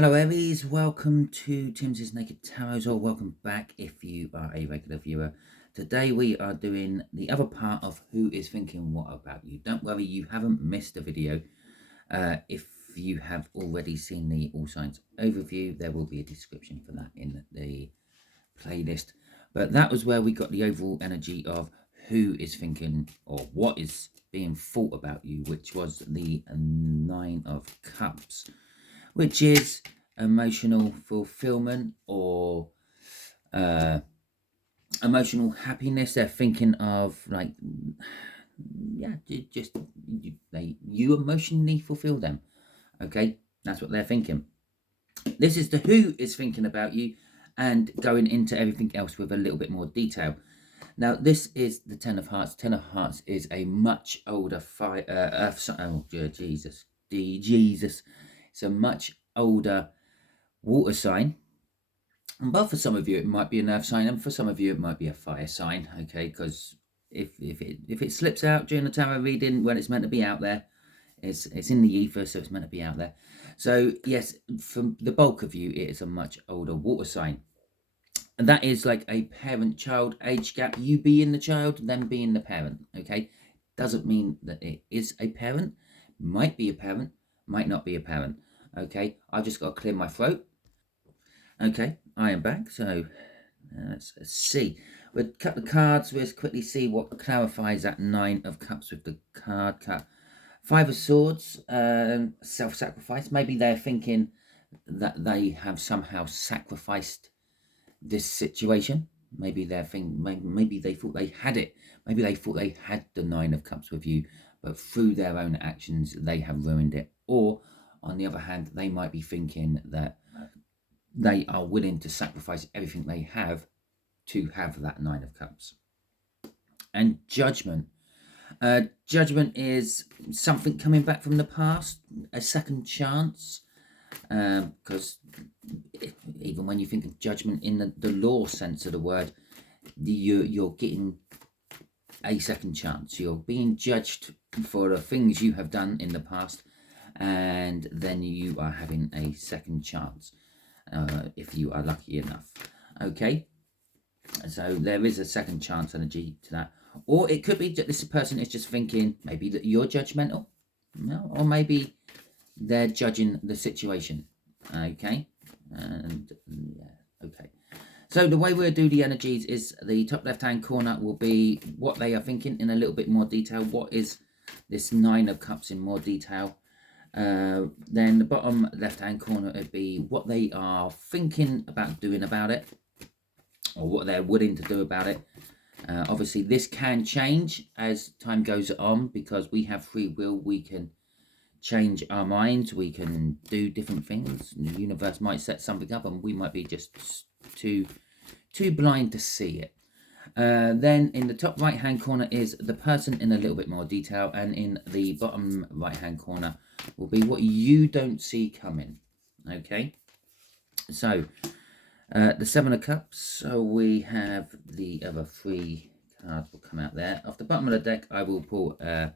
Hello Aries, welcome to Timsy Naked Tarot, or welcome back if you are a regular viewer. Today we are doing the other part of Who is Thinking What About You. Don't worry, you haven't missed a video. If you have already seen the All Signs overview, there will be a description for that in the playlist. But that was where we got the overall energy of who is thinking or what is being thought about you, which was the Nine of Cups, which is emotional fulfillment or emotional happiness. They're thinking of like, yeah, just you emotionally fulfill them. Okay, that's what they're thinking. This is the who is thinking about you and going into everything else with a little bit more detail. Now, this is the Ten of Hearts. Ten of Hearts is a much older earth sign. Oh, Jesus. Jesus. It's a much older water sign. But for some of you, it might be an earth sign, and for some of you, it might be a fire sign. Okay, because if it slips out during the tarot reading when it's meant to be out there, it's in the ether, so it's meant to be out there. So yes, for the bulk of you, it is a much older water sign. And that is like a parent-child age gap. You being the child, them being the parent. Okay, doesn't mean that it is a parent. Might be a parent, might not be a parent. Okay, I've just got to clear my throat. Okay, I am back. So let's see. We'll cut the cards. Let's quickly see what clarifies that Nine of Cups with the card cut. Five of Swords, self-sacrifice. Maybe they're thinking that they have somehow sacrificed this situation. Maybe they're thinking, maybe they thought they had it. Maybe they thought they had the Nine of Cups with you, but through their own actions, they have ruined it. Or, on the other hand, they might be thinking that they are willing to sacrifice everything they have to have that Nine of Cups. And Judgment. Judgment is something coming back from the past, a second chance. Because even when you think of judgment in the law sense of the word, you're getting a second chance. You're being judged for the things you have done in the past, and then you are having a second chance if you are lucky enough. Okay, so there is a second chance energy to that. Or it could be that this person is just thinking maybe that you're judgmental, no, or maybe they're judging the situation. Okay, and yeah, okay. So the way we'll do the energies is the top left-hand corner will be what they are thinking in a little bit more detail. What is this Nine of Cups in more detail? Then the bottom left-hand corner would be what they are thinking about doing about it, or what they're willing to do about it. Obviously, this can change as time goes on because we have free will. We can change our minds. We can do different things. The universe might set something up, and we might be just too blind to see it. Then in the top right hand corner is the person in a little bit more detail, and in the bottom right hand corner will be what you don't see coming. Okay, so the Seven of Cups. So we have the other three cards will come out there. Off the bottom of the deck, I will pull an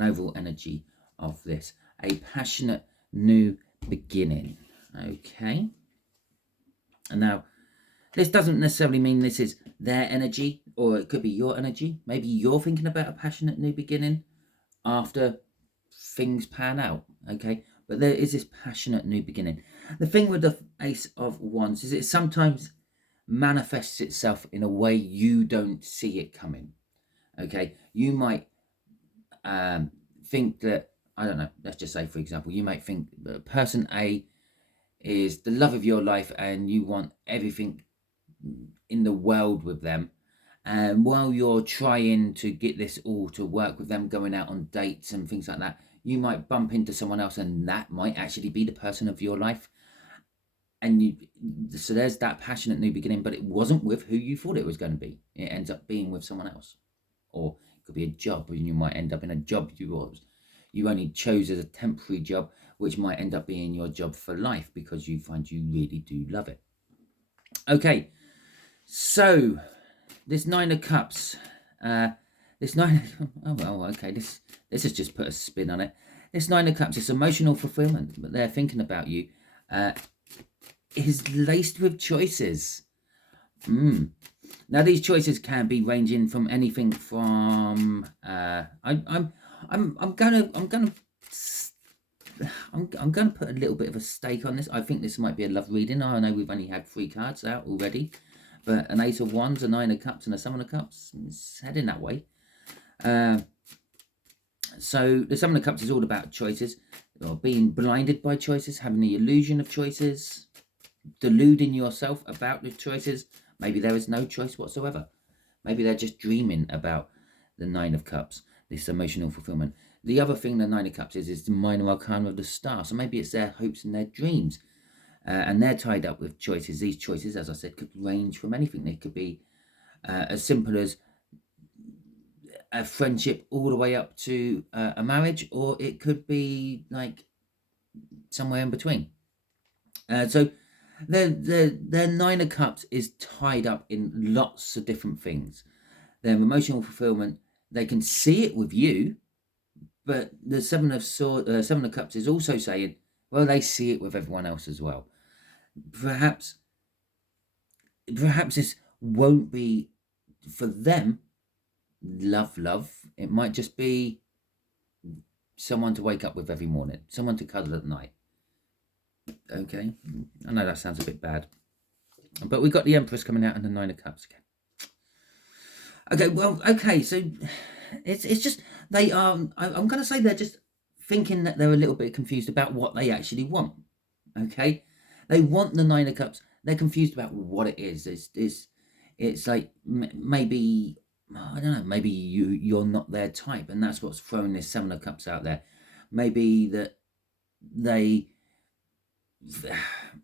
overall energy of this. A passionate new beginning. Okay. And now, this doesn't necessarily mean this is their energy, or it could be your energy. Maybe you're thinking about a passionate new beginning after things pan out. Okay. But there is this passionate new beginning. The thing with the Ace of Wands is it sometimes manifests itself in a way you don't see it coming. Okay. You might think that, I don't know, let's just say, for example, you might think that person A is the love of your life and you want everything in the world with them. And while you're trying to get this all to work with them, going out on dates and things like that, you might bump into someone else and that might actually be the person of your life. And so there's that passionate new beginning, but it wasn't with who you thought it was going to be. It ends up being with someone else. Or it could be a job, and you might end up in a job you only chose as a temporary job, which might end up being your job for life because you find you really do love it. Okay, so this Nine of Cups, this has just put a spin on it. This Nine of Cups is emotional fulfillment, but they're thinking about you. is laced with choices. Now these choices can be ranging from anything from I'm gonna put a little bit of a stake on this. I think this might be a love reading. I know we've only had 3 cards out already, but an Ace of Wands, a Nine of Cups, and a Seven of Cups. It's heading that way. So the Seven of Cups is all about choices, or being blinded by choices, having the illusion of choices, deluding yourself about the choices. Maybe there is no choice whatsoever. Maybe they're just dreaming about the Nine of Cups, this emotional fulfillment. The other thing the Nine of Cups is the minor arcana of the star. So maybe it's their hopes and their dreams. And they're tied up with choices. These choices, as I said, could range from anything. They could be as simple as a friendship all the way up to a marriage, or it could be like somewhere in between. So their Nine of Cups is tied up in lots of different things. Their emotional fulfillment, they can see it with you, but the Seven of Cups is also saying, well, they see it with everyone else as well. Perhaps this won't be for them love. It might just be someone to wake up with every morning, someone to cuddle at night. Okay, I know that sounds a bit bad, but we got the Empress coming out and the Nine of Cups again. Okay, well, okay, so it's just they are. I'm going to say they're just thinking that they're a little bit confused about what they actually want. Okay, they want the Nine of Cups. They're confused about what it is. It's like maybe, I don't know. Maybe you're not their type, and that's what's throwing this Seven of Cups out there. Maybe that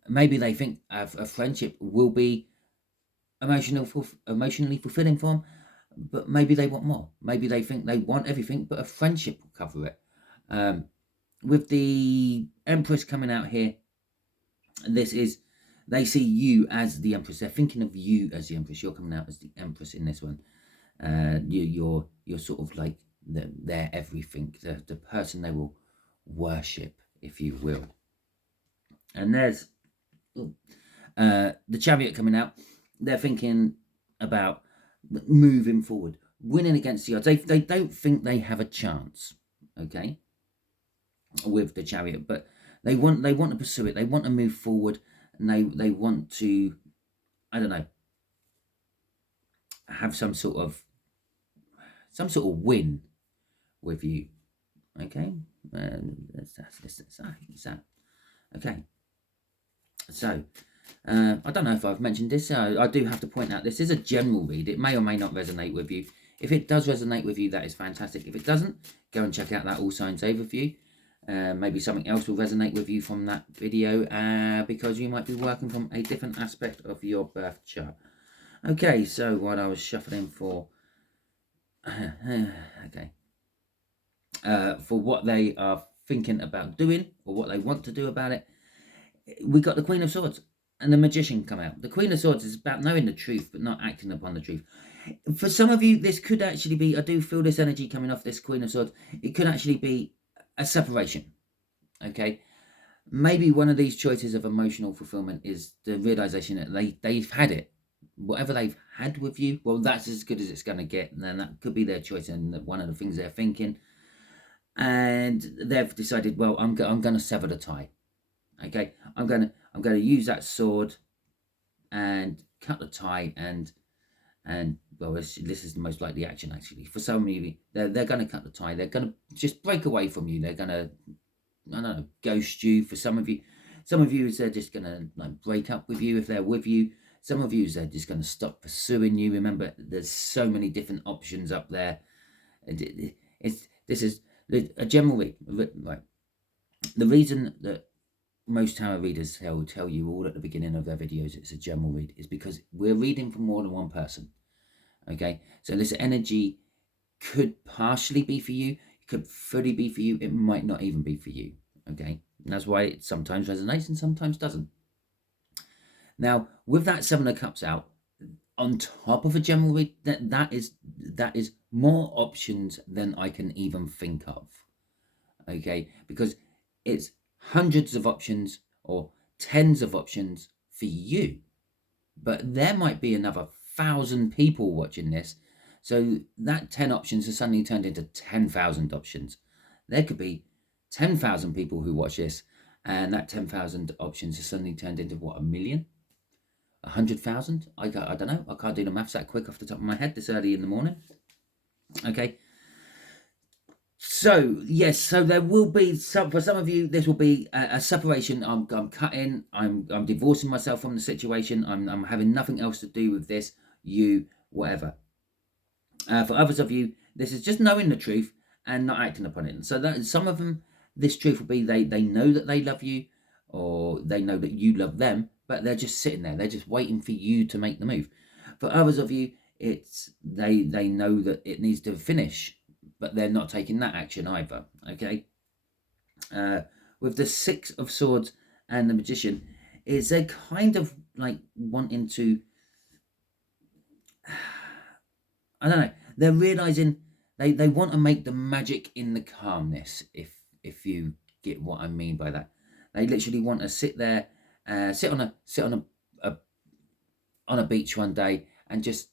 maybe they think a friendship will be emotionally fulfilling for them, but maybe they want more. Maybe they think they want everything, but a friendship will cover it. With the Empress coming out here, they see you as the Empress. They're thinking of you as the Empress. You're coming out as the Empress in this one. You're sort of like their everything, the person they will worship, if you will. And there's the Chariot coming out. They're thinking about moving forward, winning against the odds. They don't think they have a chance, okay, with the Chariot, but they want to pursue it. They want to move forward, and they want to, I don't know, have some sort of win with you. Okay, that's that. Okay, so I don't know if I've mentioned this. I do have to point out this is a general read. It may or may not resonate with you. If it does resonate with you, that is fantastic. If it doesn't, go and check out that All Signs overview. Maybe something else will resonate with you from that video, because you might be working from a different aspect of your birth chart. Okay, so while I was shuffling for for what they are thinking about doing, or what they want to do about it, we got the Queen of Swords and the Magician come out. The Queen of Swords is about knowing the truth, but not acting upon the truth. For some of you, this could actually be, I do feel this energy coming off this Queen of Swords, it could actually be a separation, okay? Maybe one of these choices of emotional fulfillment is the realization that they've had it. Whatever they've had with you, well, that's as good as it's going to get, and then that could be their choice and one of the things they're thinking. And they've decided, well, I'm going to sever the tie. Okay, I'm going to use that sword and cut the tie, and well, this is the most likely action actually. For some of you, they're going to cut the tie. They're going to just break away from you. They're going to, I don't know, ghost you. For some of you they're just going to like break up with you if they're with you. Some of you they're just going to stop pursuing you. Remember, there's so many different options up there. This is a general read, right? The reason that most tarot readers tell you all at the beginning of their videos it's a general read is because we're reading from more than one person. Okay, so this energy could partially be for you, it could fully be for you, it might not even be for you. Okay, and that's why it sometimes resonates and sometimes doesn't. Now, with that Seven of Cups out, on top of a general read, that is more options than I can even think of. Okay, because it's hundreds of options, or tens of options for you, but there might be another 1,000 people watching this. So that 10 options are suddenly turned into 10,000 options. There could be 10,000 people who watch this, and that 10,000 options are suddenly turned into what, 1,000,000? 100,000? I don't know. I can't do the maths that quick off the top of my head this early in the morning. Okay. So yes, so there will be some, for some of you, this will be a separation. I'm cutting. I'm divorcing myself from the situation. I'm having nothing else to do with this. You, whatever. For others of you, this is just knowing the truth and not acting upon it. And so that some of them, this truth will be they know that they love you, or they know that you love them, but they're just sitting there. They're just waiting for you to make the move. For others of you, it's they know that it needs to finish, but they're not taking that action either. Okay. With the Six of Swords and the Magician, is they're kind of like wanting to, I don't know, they're realizing they want to make the magic in the calmness, if you get what I mean by that. They literally want to sit there, sit on a beach one day and just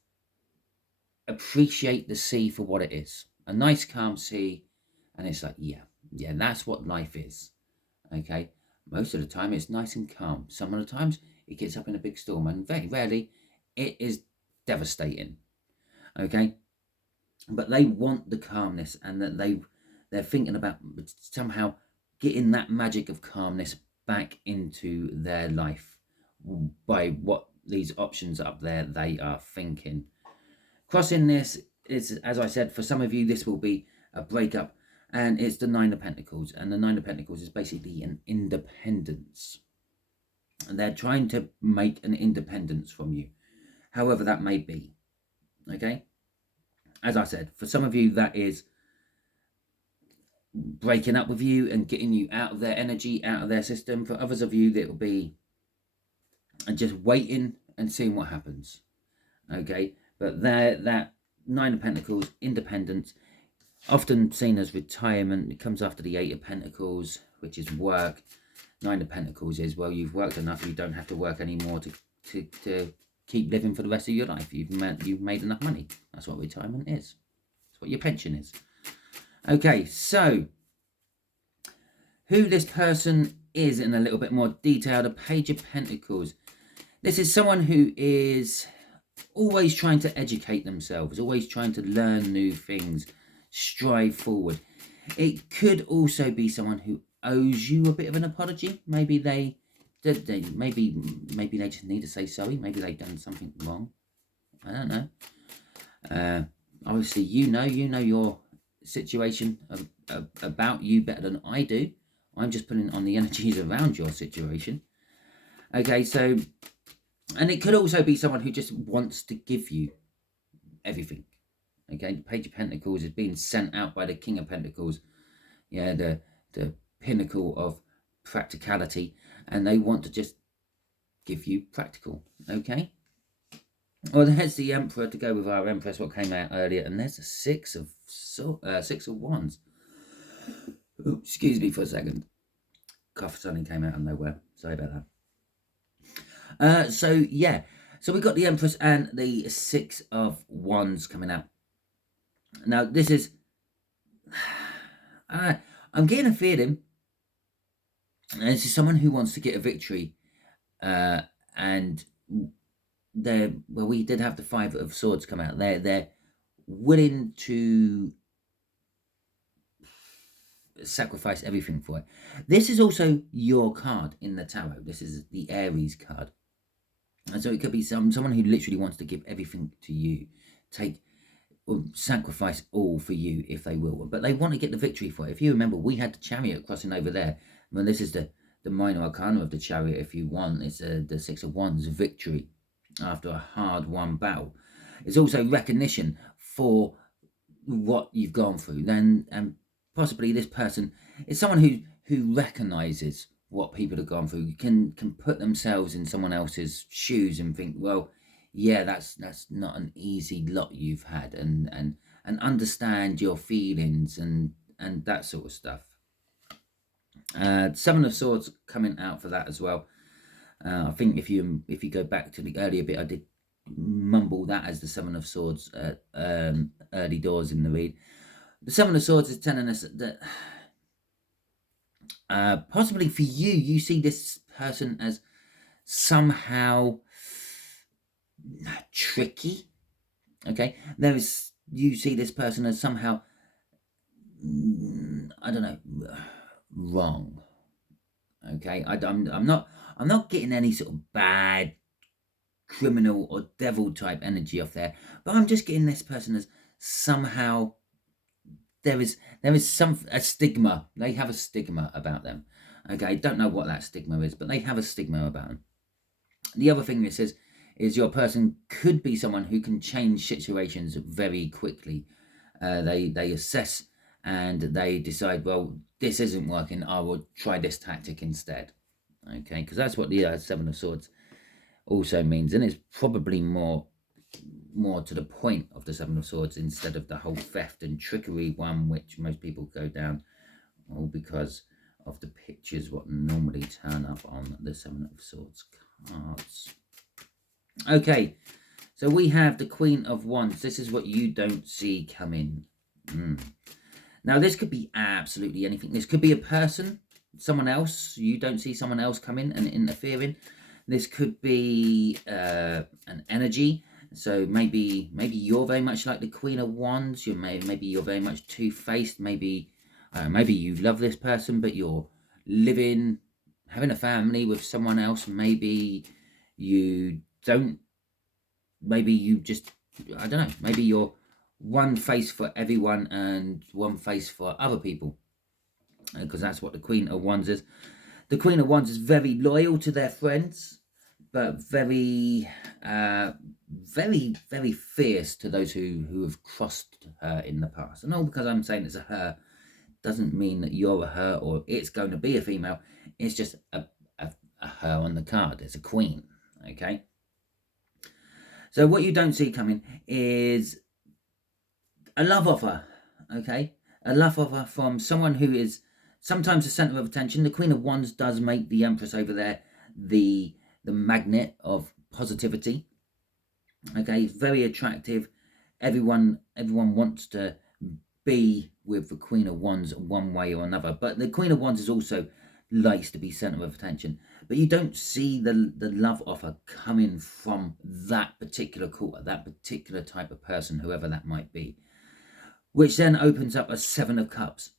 appreciate the sea for what it is. A nice calm sea, and it's like, yeah, that's what life is. Okay, most of the time it's nice and calm. Some of the times it gets up in a big storm, and very rarely it is devastating. Okay, but they want the calmness, and that they're thinking about somehow getting that magic of calmness back into their life by what these options up there they are thinking. Crossing this is, as I said, for some of you this will be a breakup, and it's the Nine of Pentacles, and the Nine of Pentacles is basically an independence, and they're trying to make an independence from you, however that may be. Okay, as I said, for some of you that is breaking up with you and getting you out of their energy, out of their system. For others of you, that will be just waiting and seeing what happens. Okay, but that Nine of Pentacles, independence, often seen as retirement. It comes after the Eight of Pentacles, which is work. Nine of Pentacles is, well, you've worked enough, you don't have to work anymore to keep living for the rest of your life. You've made enough money. That's what retirement is. That's what your pension is. Okay, so who this person is in a little bit more detail. The Page of Pentacles. This is someone who is always trying to educate themselves, always trying to learn new things, strive forward. It could also be someone who owes you a bit of an apology. Maybe maybe they just need to say sorry. Maybe they've done something wrong. I don't know. Obviously, you know your situation about you better than I do. I'm just putting on the energies around your situation. Okay, so, and it could also be someone who just wants to give you everything. Okay, the Page of Pentacles is being sent out by the King of Pentacles. Yeah, the pinnacle of practicality, and they want to just give you practical. Okay. Well, there's the Emperor to go with our Empress, what came out earlier, and there's a Six of Wands. Oops, excuse me for a second. Cough suddenly came out of nowhere. Sorry about that. So yeah, so we got the Empress and the Six of Wands coming out. Now this is, I'm getting a feeling this is someone who wants to get a victory, and we did have the Five of Swords come out. They're willing to sacrifice everything for it. This is also your card in the tarot. This is the Aries card, and so it could be someone who literally wants to give everything to you, sacrifice all for you if they will, but they want to get the victory for it. If you remember, we had the Chariot crossing over there. Well, this is the minor arcana of the Chariot. If you want, it's the Six of Wands, victory after a hard-won battle. It's also recognition for what you've gone through. Then, and possibly this person is someone who recognizes what people have gone through, can put themselves in someone else's shoes and think, well, yeah, that's not an easy lot you've had, and understand your feelings and that sort of stuff. Seven of Swords coming out for that as well. I think if you go back to the earlier bit, I did mumble that as the Seven of Swords early doors in the read. The Seven of Swords is telling us that possibly for you, you see this person as somehow tricky. Okay, you see this person as somehow, I don't know, wrong. Okay, I'm not getting any sort of bad criminal or devil type energy off there, but I'm just getting this person as somehow there is a stigma. They have a stigma about them. Okay, don't know what that stigma is, but they have a stigma about them. The other thing this is your person could be someone who can change situations very quickly. They assess and they decide, well, this isn't working, I will try this tactic instead. Okay, because that's what the Seven of Swords also means, and it's probably more to the point of the Seven of Swords instead of the whole theft and trickery one, which most people go down, all because of the pictures what normally turn up on the Seven of Swords cards. Okay, so we have the Queen of Wands. This is what you don't see coming. Now, this could be absolutely anything. This could be a person, someone else. You don't see someone else coming and interfering. This could be an energy. So maybe you're very much like the Queen of Wands. Maybe you're very much two-faced. Maybe you love this person, but you're having a family with someone else. Maybe you don't. Maybe you just, I don't know. Maybe you're one face for everyone and one face for other people, because that's what the Queen of Wands is. The Queen of Wands is very loyal to their friends, but very, very fierce to those who have crossed her in the past. And all because I'm saying it's a her doesn't mean that you're a her or it's going to be a female. It's just a her on the card. It's a queen, okay? So what you don't see coming is a love offer, okay? A love offer from someone who is sometimes the center of attention. The Queen of Wands does make the Empress over there the magnet of positivity. Okay, it's very attractive. Everyone wants to be with the Queen of Wands one way or another. But the Queen of Wands is also likes to be center of attention. But you don't see the love offer coming from that particular quarter, that particular type of person, whoever that might be. Which then opens up a Seven of Cups.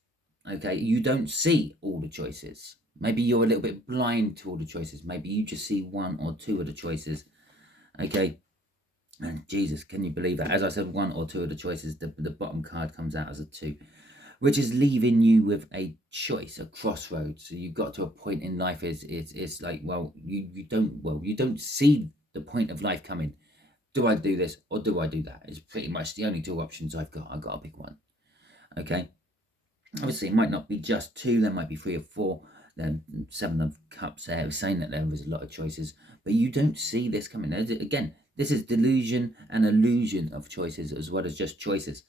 Okay, you don't see all the choices. Maybe you're a little bit blind to all the choices. Maybe you just see one or two of the choices. Okay, and Jesus, can you believe that? As I said, one or two of the choices, the bottom card comes out as a 2, which is leaving you with a choice, a crossroads. So you've got to a point in life. It's like, well, you don't see the point of life coming. Do I do this or do I do that? It's pretty much the only 2 options I've got. I've got to pick one. Okay. Obviously, it might not be just 2. There might be 3 or 4. Then 7 of Cups there, saying that there is a lot of choices, but you don't see this coming. Again, this is delusion and illusion of choices as well as just choices.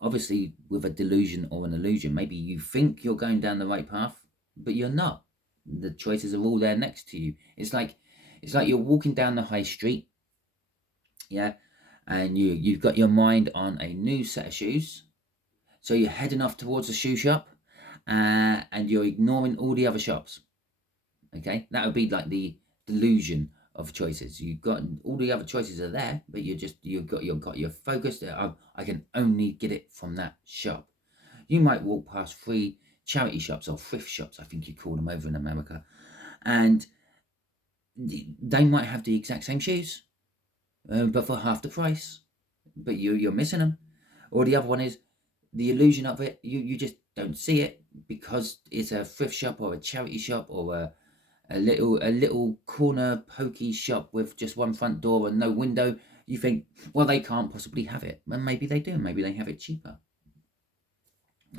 Obviously, with a delusion or an illusion, maybe you think you're going down the right path, but you're not. The choices are all there next to you. It's like you're walking down the high street, yeah, and you've got your mind on a new set of shoes, so you're heading off towards the shoe shop, and you're ignoring all the other shops. Okay, that would be like the delusion of choices. You've got all the other choices are there, but you're focused. I can only get it from that shop. You might walk past 3 charity shops or thrift shops, I think you call them over in America, and they might have the exact same shoes, but for half the price. But you're missing them. Or the other one is the illusion of it. You just don't see it because it's a thrift shop or a charity shop or a little corner pokey shop with just one front door and no window. You think, well, they can't possibly have it. Well, maybe they do. Maybe they have it cheaper.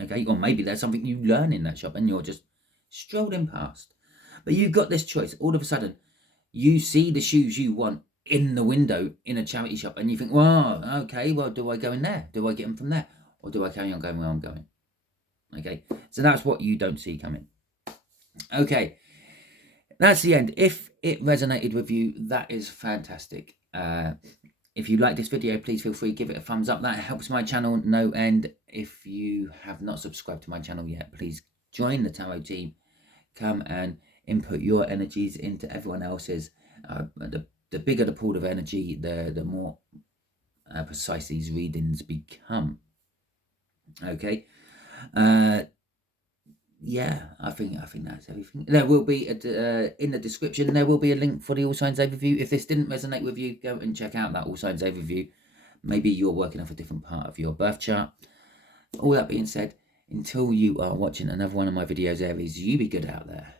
Okay, or maybe there's something you learn in that shop and you're just strolling past. But you've got this choice. All of a sudden, you see the shoes you want in the window in a charity shop and you think, well, okay, well, do I go in there? Do I get them from there? Or do I carry on going where I'm going? Okay, so that's what you don't see coming. Okay, That's the end. If it resonated with you, that is fantastic. If you like this video, please feel free to give it a thumbs up. That helps my channel no end. If you have not subscribed to my channel yet, please join the tarot team. Come and input your energies into everyone else's. The bigger the pool of energy, the more precise these readings become. Okay. Yeah, I think that's everything. There will be in the description, there will be a link for the all signs overview. If this didn't resonate with you, go and check out that all signs overview. Maybe you're working off a different part of your birth chart. All that being said, until you are watching another one of my videos, Aries, you be good out there.